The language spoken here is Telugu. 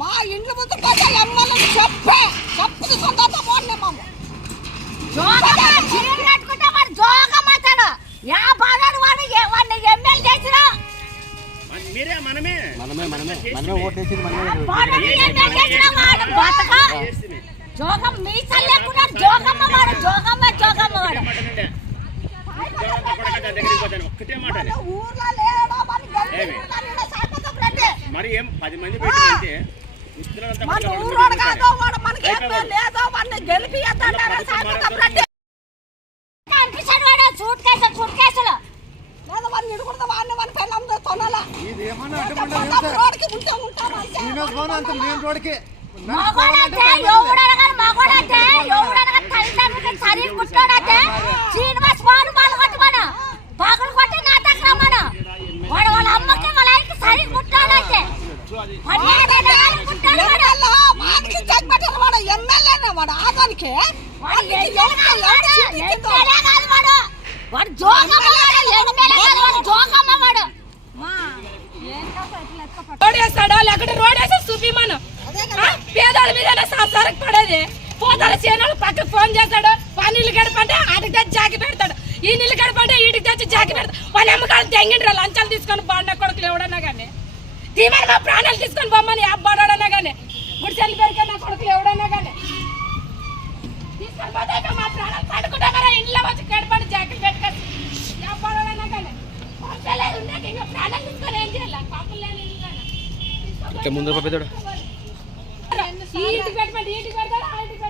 మా ఇంట్లో ముందు చెప్పే. పోండి మామ. మీరే? మనమే. మనమే మనమే మనమే ఓటేసింది మనమే. జోగమ్మ మీ చల్లెక్కున్నాడు జోగమ్మ వాడు జోగమ్మ జోగమ్మ వాడు మాటనండి. కూడా కదా దగ్గరికి పోతాను. ఒక్కటే మాట మరి ఏం పది మంది పెట్టినంటే ఇద్దరంతా మన కూడా ఊరోడు ఉంటారు. జోగమ్మ వాడు. రోడ్ వేస్తాడా లేకుంటే రోడ్ వేస్తే చూపిమను ఆ, పేదోళ్ళ మీద పడేది. పక్కకు ఫోన్ చేస్తాడు. నీళ్ళు గడపంటే తెచ్చి జాకి పెడతాడు. ఈ నీళ్ళు గడపంటే వీటికి తెచ్చి జాకి పెడతాడు. వాళ్ళ అమ్మకాలు తెంగిండ్రా లంచాలు తీసుకొని బాండ కొడుకులు ఎవడన్నా కానీ తీమని మా ప్రాణాలు తీసుకొని బొమ్మని అబ్బాడన్నా కానీ గుడి చెల్లి పెరిగే నా కొడుకులు కానీ తీసుకొని పోతే ఇక మా ప్రాణాలు పడుకుంటా మరి ఇంట్లో వచ్చి గడపండి జాకెట్ పెట్టుకొని అబ్బాడన్నా కానీ పంపలేదు ఉండేది ఇంకా ప్రాణాలు తీసుకొని ఏం చేయాలి? ఇంటికి పెట్టమంటే ఈ ఇంటికి పెడతాడు ఆ ఇంటికి